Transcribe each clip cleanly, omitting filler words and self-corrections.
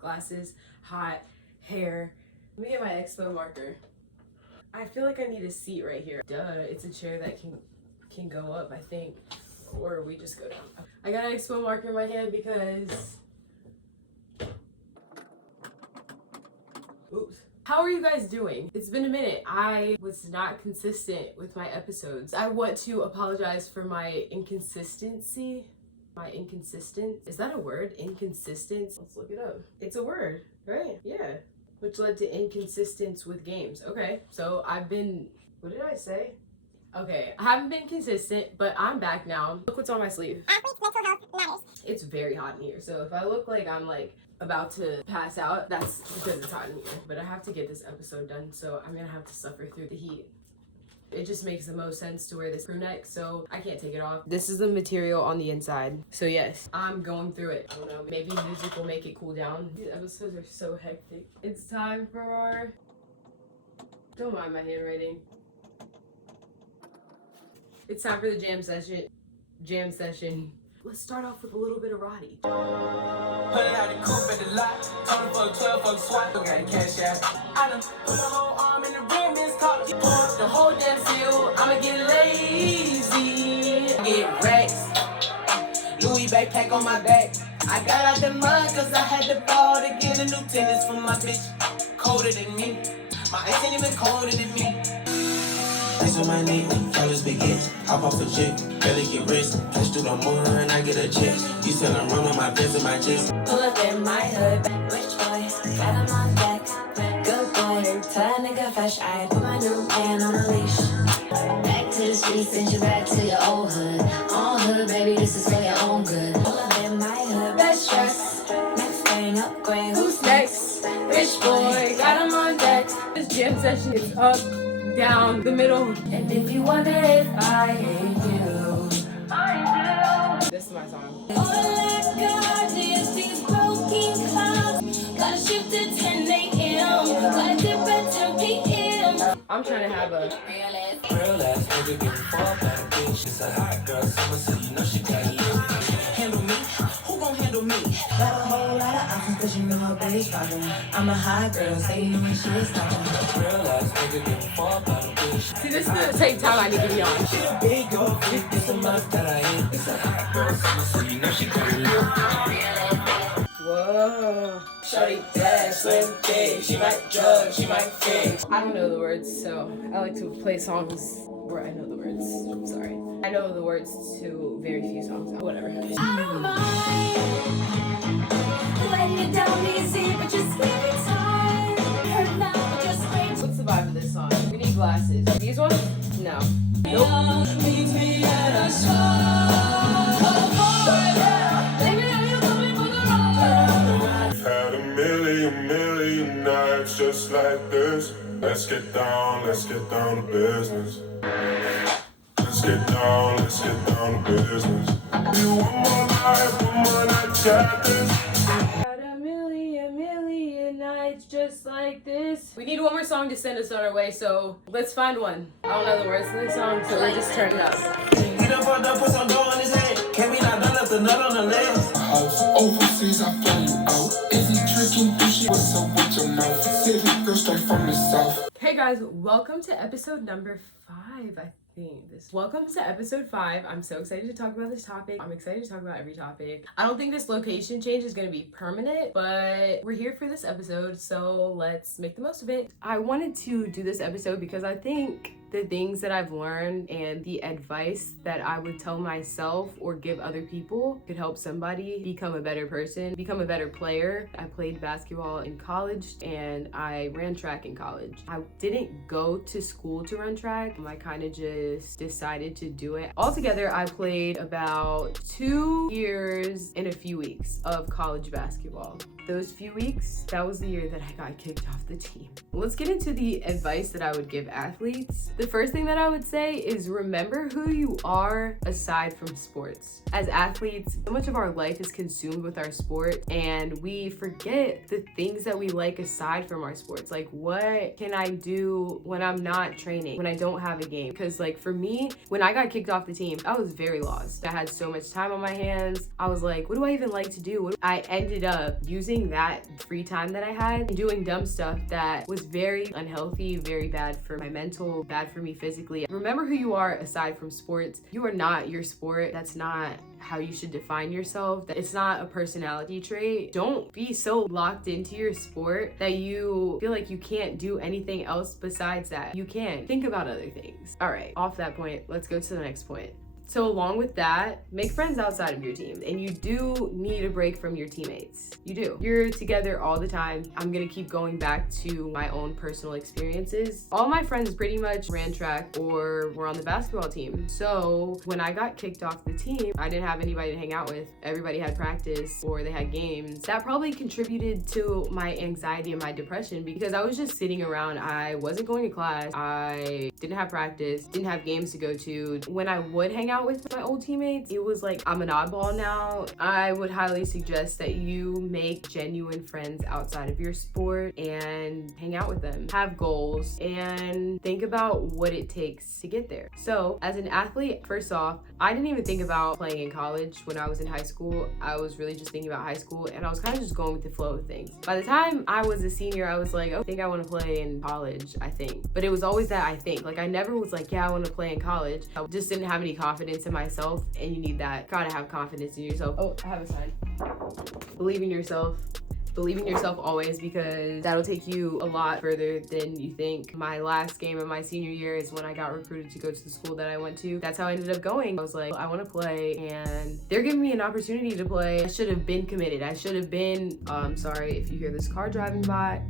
Glasses, hot, hair. Let me get my expo marker. I feel like I need a seat right here. Duh, it's a chair that can go up, I think. Or we just go down. I got an expo marker in my hand because... Oops. How are you guys doing? It's been a minute. I was not consistent with my episodes. I want to apologize for my inconsistency. My inconsistent. Is that a word? Inconsistent? Let's look it up. It's a word, right? Yeah. Which led to inconsistence with games. Okay, so I've been, what did I say? Okay, I haven't been consistent, but I'm back now. Look what's on my sleeve. Athletes, mental health matters. It's very hot in here, so if I look like I'm about to pass out, that's because it's hot in here. But I have to get this episode done, so I'm gonna have to suffer through the heat. It just makes the most sense to wear this crew neck, so I can't take it off. This is the material on the inside. So yes, I'm going through it. I don't know, maybe music will make it cool down. These episodes are so hectic. It's time for our... Don't mind my handwriting. It's time for the jam session. Jam session. Let's start off with a little bit of Roddy. Put it out the coupe at the lot. Told for 12 for the swap. Got cash out. I done put my whole arm in the rim. This car. Pour up the whole damn field. I'ma get lazy. Get racks. Louis backpack on my back. I got out the mud cause I had to ball to get a new tennis from my bitch. Colder than me. My ass ain't even colder than me. Ice on my neck, flawless baguettes. Hop off a jet, barely get rest. Pass through the moon and I get a check. You sell a run on my pants and my chest. Pull up in my hood, rich boy, got him on deck. Good boy, tell a nigga fresh. I put my new man on a leash. Back to the streets, send you back to your old hood. On hood, baby, this is for your own good. Pull up in my hood, best dress. Next thing, upgrade. Who's next? Rich boy, got him on deck. This jam session is up, down, the middle. And if you wonder if I hate you, I do. This is my song. All I got is these broken clouds. Gotta shift to 10 a.m. Gotta dip at 10 p.m. I'm trying to have a... Real ass nigga getting fucked by a bitch. It's a hot girl summer, so you know she got a little. Handle me? Who gon' handle me? Got a whole lot of options, cause you know her bass poppin'. I'm a hot girl, so you know when she is talking. Real ass nigga getting fucked by a bitch. See, this is the same time I need to be on. She a big old bitch, it's a must that I am. It's a hot girl summer, so you know she got a little. Whoa. Shawty bad, slim thick. She might judge, she might fix. I don't know the words, so I like to play songs where I know the words. I'm sorry. I know the words to very few songs. Whatever. I don't mind letting it down easy, but just give it time. Hurt now, but just wait. What's the vibe of this song? We need glasses. These ones? No. Nope. Meet me at a shop. Had a million nights just like this. Let's get down to business. Let's get down to business. You want more life, one more night, chat this. Had a million nights just like this. We need one more song to send us on our way, so let's find one. I don't know the words to this song, so we're just turning up. He done fucked up, put some dough on his head. Can't be not done, left the nut on the legs. House overseas, I fly you out. Is he drinking? Do she what's up with your mouth? City girl straight from the south. Hey guys, welcome to episode number 5, I think. Welcome to episode 5. I'm so excited to talk about this topic. I'm excited to talk about every topic. I don't think this location change is going to be permanent, but we're here for this episode, so let's make the most of it. I wanted to do this episode because I think the things that I've learned and the advice that I would tell myself or give other people could help somebody become a better person, become a better player. I played basketball in college and I ran track in college. I didn't go to school to run track. I kind of just decided to do it. Altogether, I played about 2 years and a few weeks of college basketball. Those few weeks, that was the year that I got kicked off the team. Let's get into the advice that I would give athletes. The first thing that I would say is remember who you are aside from sports. As athletes, so much of our life is consumed with our sport and we forget the things that we like aside from our sports. Like, what can I do when I'm not training, when I don't have a game? Because Like for me, when I got kicked off the team, I was very lost. I had so much time on my hands. I was like, what do I even like to do? I ended up using that free time that I had and doing dumb stuff that was very unhealthy, very bad for my mental, bad for me physically. Remember who you are aside from sports. You are not your sport. That's not how you should define yourself. It's not a personality trait. Don't be so locked into your sport that you feel like you can't do anything else besides that. You can. Think about other things. All right, off that point, let's go to the next point. So along with that, make friends outside of your team. And you do need a break from your teammates. You do. You're together all the time. I'm gonna keep going back to my own personal experiences. All my friends pretty much ran track or were on the basketball team. So when I got kicked off the team, I didn't have anybody to hang out with. Everybody had practice or they had games. That probably contributed to my anxiety and my depression because I was just sitting around. I wasn't going to class. I didn't have practice, didn't have games to go to. When I would hang out with my old teammates, it was like I'm an oddball now. I would highly suggest that you make genuine friends outside of your sport and hang out with them. Have goals and think about what it takes to get there. So as an athlete, first off, I didn't even think about playing in college when I was in high school. I was really just thinking about high school and I was kind of just going with the flow of things. By the time I was a senior, I was like, oh, I think I want to play in college, I think. But it was always that I think. Like I never was like, yeah, I want to play in college. I just didn't have any confidence in myself, and you need that. Gotta have confidence in yourself. Oh, I have a sign. Believe in yourself. Believe in yourself always, because that'll take you a lot further than you think. My last game of my senior year is when I got recruited to go to the school that I went to. That's how I ended up going. I was like, I want to play, and they're giving me an opportunity to play. I should have been committed. I should have been, sorry if you hear this car driving by.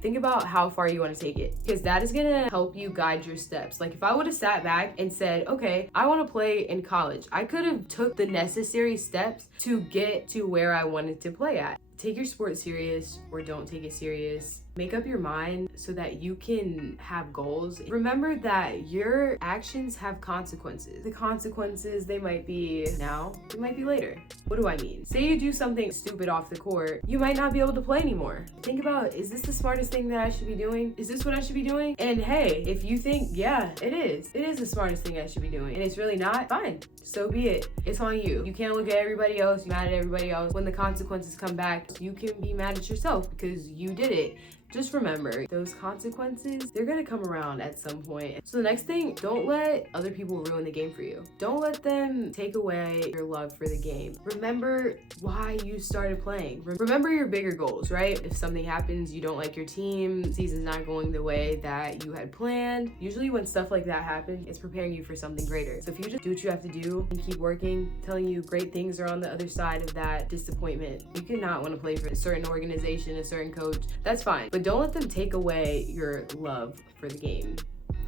Think about how far you want to take it, because that is going to help you guide your steps. Like if I would have sat back and said, okay, I want to play in college, I could have took the necessary steps to get to where I wanted to play at. Take your sport serious or don't take it serious. Make up your mind so that you can have goals. Remember that your actions have consequences. The consequences, they might be now, they might be later. What do I mean? Say you do something stupid off the court, you might not be able to play anymore. Think about, is this the smartest thing that I should be doing? Is this what I should be doing? And hey, if you think, yeah, it is the smartest thing I should be doing, and it's really not, fine, so be it. It's on you. You can't look at everybody else, you're mad at everybody else. When the consequences come back, you can be mad at yourself because you did it. Just remember, those consequences, they're gonna come around at some point. So the next thing, don't let other people ruin the game for you. Don't let them take away your love for the game. Remember why you started playing. Remember your bigger goals, right? If something happens, you don't like your team, season's not going the way that you had planned. Usually when stuff like that happens, it's preparing you for something greater. So if you just do what you have to do and keep working, telling you great things are on the other side of that disappointment. You cannot want to play for a certain organization, a certain coach, that's fine. But don't let them take away your love for the game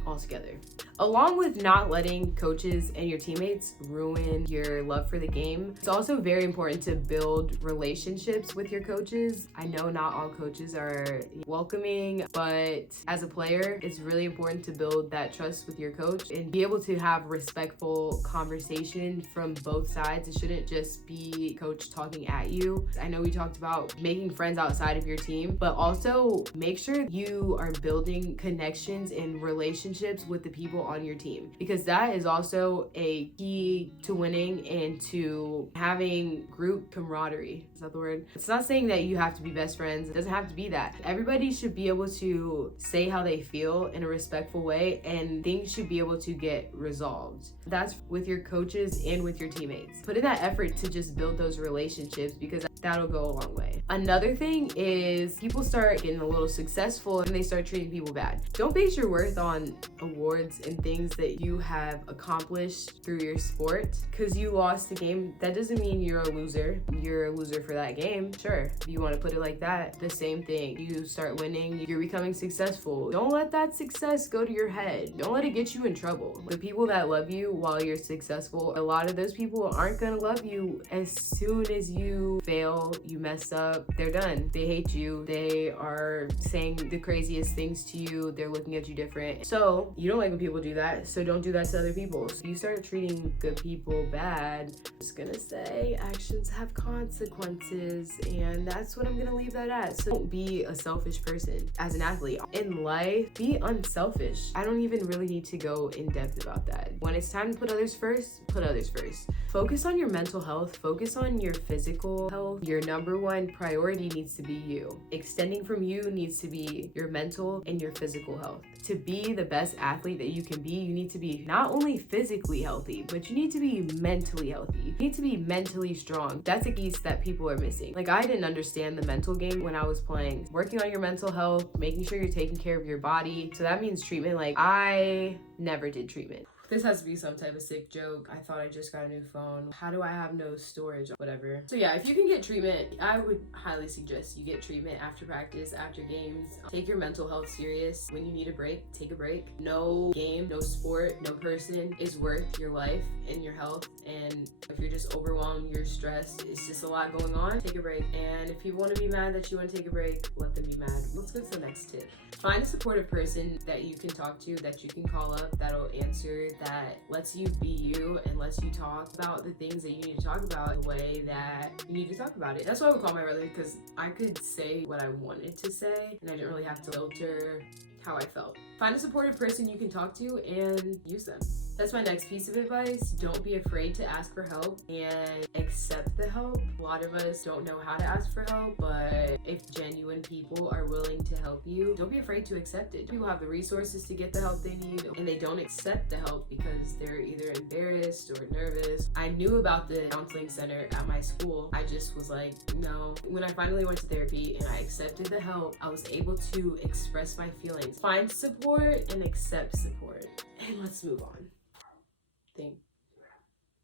altogether. Along with not letting coaches and your teammates ruin your love for the game, it's also very important to build relationships with your coaches. I know not all coaches are welcoming, but as a player, it's really important to build that trust with your coach and be able to have respectful conversation from both sides. It shouldn't just be coach talking at you. I know we talked about making friends outside of your team, but also make sure you are building connections and relationships with the people on your team, because that is also a key to winning and to having group camaraderie. Is that the word? It's not saying that you have to be best friends. It doesn't have to be that. Everybody should be able to say how they feel in a respectful way, and things should be able to get resolved. That's with your coaches and with your teammates. Put in that effort to just build those relationships, because that'll go a long way. Another thing is people start getting a little successful and they start treating people bad. Don't base your worth on awards and things that you have accomplished through your sport. Because you lost the game, that doesn't mean you're a loser. You're a loser for that game. Sure, if you want to put it like that, the same thing. You start winning, you're becoming successful. Don't let that success go to your head. Don't let it get you in trouble. The people that love you while you're successful, a lot of those people aren't gonna love you as soon as you fail, you mess up, they're done. They hate you. They are saying the craziest things to you. They're looking at you different. So well, you don't like when people do that, so don't do that to other people. So you start treating good people bad, I'm just gonna say actions have consequences, and that's what I'm gonna leave that at. So don't be a selfish person as an athlete. In life, be unselfish. I don't even really need to go in depth about that. When it's time to put others first, put others first. Focus on your mental health, focus on your physical health. Your number one priority needs to be you. Extending from you needs to be your mental and your physical health. To be the best athlete that you can be, you need to be not only physically healthy, but you need to be mentally healthy. You need to be mentally strong. That's a piece that people are missing. Like, I didn't understand the mental game when I was playing. Working on your mental health, making sure you're taking care of your body. So that means treatment. Like, I never did treatment. This has to be some type of sick joke. I thought I just got a new phone. How do I have no storage? Whatever. So yeah, if you can get treatment, I would highly suggest you get treatment after practice, after games. Take your mental health serious. When you need a break, take a break. No game, no sport, no person is worth your life and your health. And if you're just overwhelmed, you're stressed, it's just a lot going on, take a break. And if people want to be mad that you want to take a break, let them be mad. Let's go to the next tip. Find a supportive person that you can talk to, that you can call up, that'll answer, that lets you be you and lets you talk about the things that you need to talk about the way that you need to talk about it. That's why I would call my brother, because I could say what I wanted to say and I didn't really have to filter how I felt. Find a supportive person you can talk to and use them. That's my next piece of advice. Don't be afraid to ask for help and accept the help. A lot of us don't know how to ask for help, but if genuine people are willing to help you, don't be afraid to accept it. People have the resources to get the help they need, and they don't accept the help because they're either embarrassed or nervous. I knew about the counseling center at my school. I just was like, no. When I finally went to therapy and I accepted the help, I was able to express my feelings. Find support and accept support. And let's move on.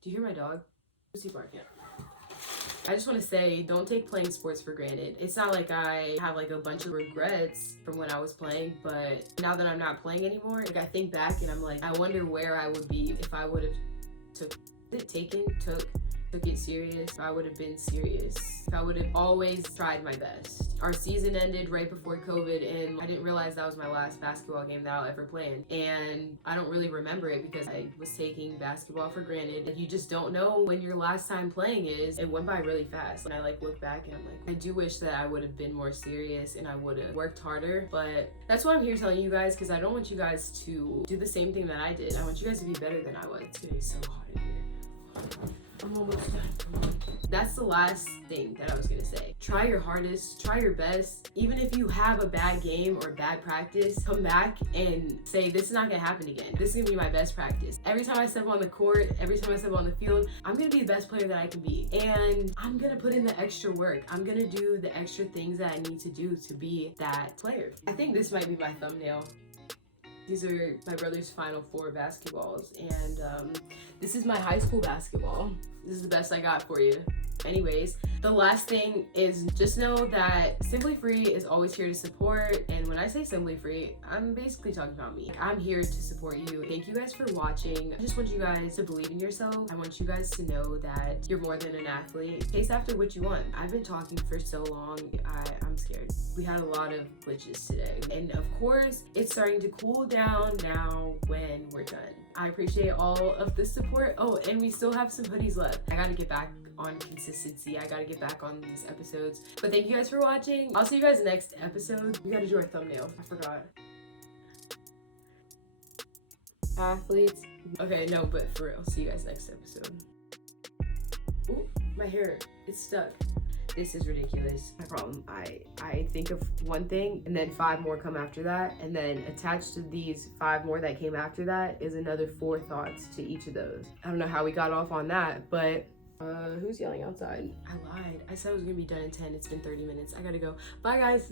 Do you hear my dog? Who's he barking at? I just want to say, don't take playing sports for granted. It's not like I have like a bunch of regrets from when I was playing, but now that I'm not playing anymore, like I think back and I'm like, I wonder where I would be if I would have took it serious, if I would have been serious, if I would have always tried my best. Our season ended right before COVID, and I didn't realize that was my last basketball game that I'll ever play in. And I don't really remember it because I was taking basketball for granted. You just don't know when your last time playing is. It went by really fast. And I like look back and I'm like, I do wish that I would have been more serious and I would have worked harder. But that's why I'm here telling you guys, because I don't want you guys to do the same thing that I did. I want you guys to be better than I was. It's gonna be so hot in here. I'm almost done. Come on. That's the last thing that I was gonna say. Try your hardest, try your best. Even if you have a bad game or bad practice, come back and say, this is not gonna happen again. This is gonna be my best practice. Every time I step on the court, every time I step on the field, I'm gonna be the best player that I can be. And I'm gonna put in the extra work. I'm gonna do the extra things that I need to do to be that player. I think this might be my thumbnail. These are my brother's Final Four basketballs, and this is my high school basketball. This is the best I got for you. Anyways, the last thing is just know that Simply Free is always here to support, and when I say Simply Free, I'm basically talking about me. I'm here to support you. Thank you guys for watching. I just want you guys to believe in yourself. I want you guys to know that you're more than an athlete. Chase after what you want. I've been talking for so long, I'm scared. We had a lot of glitches today, and of course, it's starting to cool down now when we're done. I appreciate all of the support. Oh, and we still have some hoodies left. I gotta get back on consistency. I gotta get back on these episodes. But thank you guys for watching. I'll see you guys next episode. We gotta do our thumbnail. I forgot. Athletes. Okay, no, but for real. See you guys next episode. Ooh, my hair. It's stuck. This is ridiculous. My problem, I think of one thing and then 5 more come after that, and then attached to these 5 more that came after that is another 4 thoughts to each of those. I don't know how we got off on that, but who's yelling outside? I lied. I said I was gonna be done in 10. It's been 30 minutes. I gotta go. Bye guys.